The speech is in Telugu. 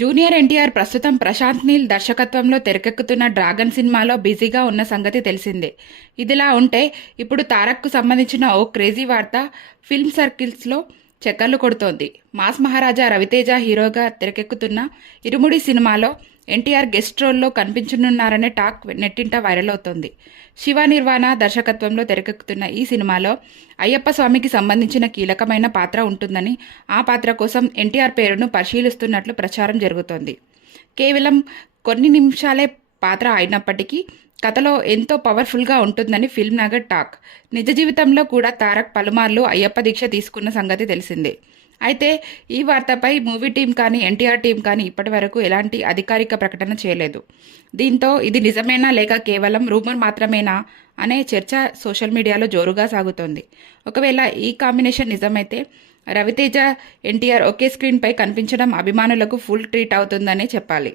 జూనియర్ ఎన్టీఆర్ ప్రస్తుతం ప్రశాంత్ నీల్ దర్శకత్వంలో తెరకెక్కుతున్న డ్రాగన్ సినిమాలో బిజీగా ఉన్న సంగతి తెలిసిందే. ఇదిలా ఉంటే ఇప్పుడు తారక్కు సంబంధించిన ఓ క్రేజీ వార్త ఫిల్మ్ సర్కిల్స్లో చక్కర్లు కొడుతోంది. మాస్ మహారాజా రవితేజ హీరోగా తెరకెక్కుతున్న ఇరుముడి సినిమాలో ఎన్టీఆర్ గెస్ట్ రోల్లో కనిపించనున్నారనే టాక్ నెట్టింట వైరల్ అవుతోంది. శివ నిర్వాణ దర్శకత్వంలో తెరకెక్కుతున్న ఈ సినిమాలో అయ్యప్ప స్వామికి సంబంధించిన కీలకమైన పాత్ర ఉంటుందని, ఆ పాత్ర కోసం ఎన్టీఆర్ పేరును పరిశీలిస్తున్నట్లు ప్రచారం జరుగుతోంది. కేవలం కొన్ని నిమిషాలే పాత్ర అయినప్పటికీ కథలో ఎంతో పవర్ఫుల్గా ఉంటుందని ఫిల్మ్ నగర్ టాక్. నిజ జీవితంలో కూడా తారక్ పలుమార్లు అయ్యప్ప దీక్ష తీసుకున్న సంగతి తెలిసిందే. అయితే ఈ వార్తపై మూవీ టీం కానీ ఎన్టీఆర్ టీం కానీ ఇప్పటి వరకు ఎలాంటి అధికారిక ప్రకటన చేయలేదు. దీంతో ఇది నిజమేనా లేక కేవలం రూమర్ మాత్రమేనా అనే చర్చ సోషల్ మీడియాలో జోరుగా సాగుతోంది. ఒకవేళ ఈ కాంబినేషన్ నిజమైతే రవితేజ ఎన్టీఆర్ ఒకే స్క్రీన్పై కనిపించడం అభిమానులకు ఫుల్ ట్రీట్ అవుతుందనే చెప్పాలి.